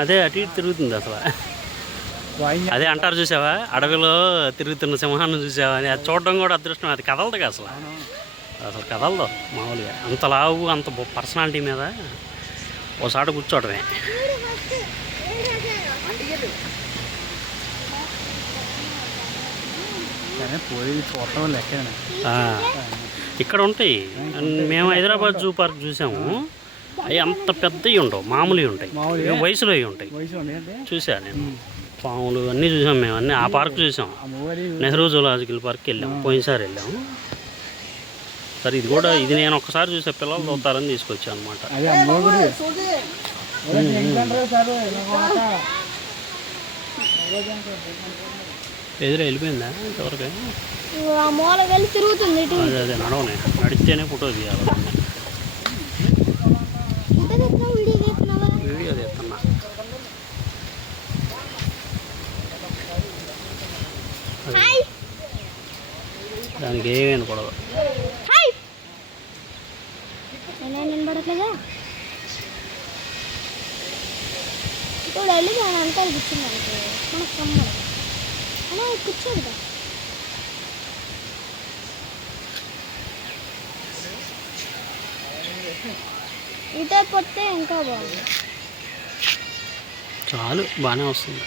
అదే అటు ఇటు తిరుగుతుంది అసలు. అదే అంటారు చూసావా, అడవిలో తిరుగుతున్న సింహాన్ని చూసావా అని. అది చూడడం కూడా అదృష్టం. అది కదలదు అసలు, అసలు కదలదు మామూలుగా. అంత లావు, అంత పర్సనాలిటీ మీద ఓసారి కూర్చోవడమే. ఇక్కడ ఉంటాయి. మేము హైదరాబాద్ జూ పార్క్ చూసాము. అవి అంత పెద్దవి ఉండవు, మామూలువి ఉంటాయి, వయసులో ఉంటాయి. చూసాను నేను. పాములు అన్నీ చూసాం మేము. అన్నీ ఆ పార్క్ చూసాం. నెహ్రూ జూలాజికల్ పార్క్కి వెళ్ళాము, పోయినసారి వెళ్ళాము. సరే ఇది కూడా, ఇది నేను ఒక్కసారి చూసే పిల్లలు చూస్తారని తీసుకొచ్చాను అనమాట. ఎదురు వెళ్ళిపోయిందా ఇంతవరకు? అదే అదే నడవనే, నడిస్తేనే ఫోటో తీయాలి. వీడియో తీస్తున్నా. దానికి ఏమీ వినపడదు. కూర్చోదు ఇటే పొడితే ఇంకా బాగుంది. చాలు, బాగానే వస్తుంది.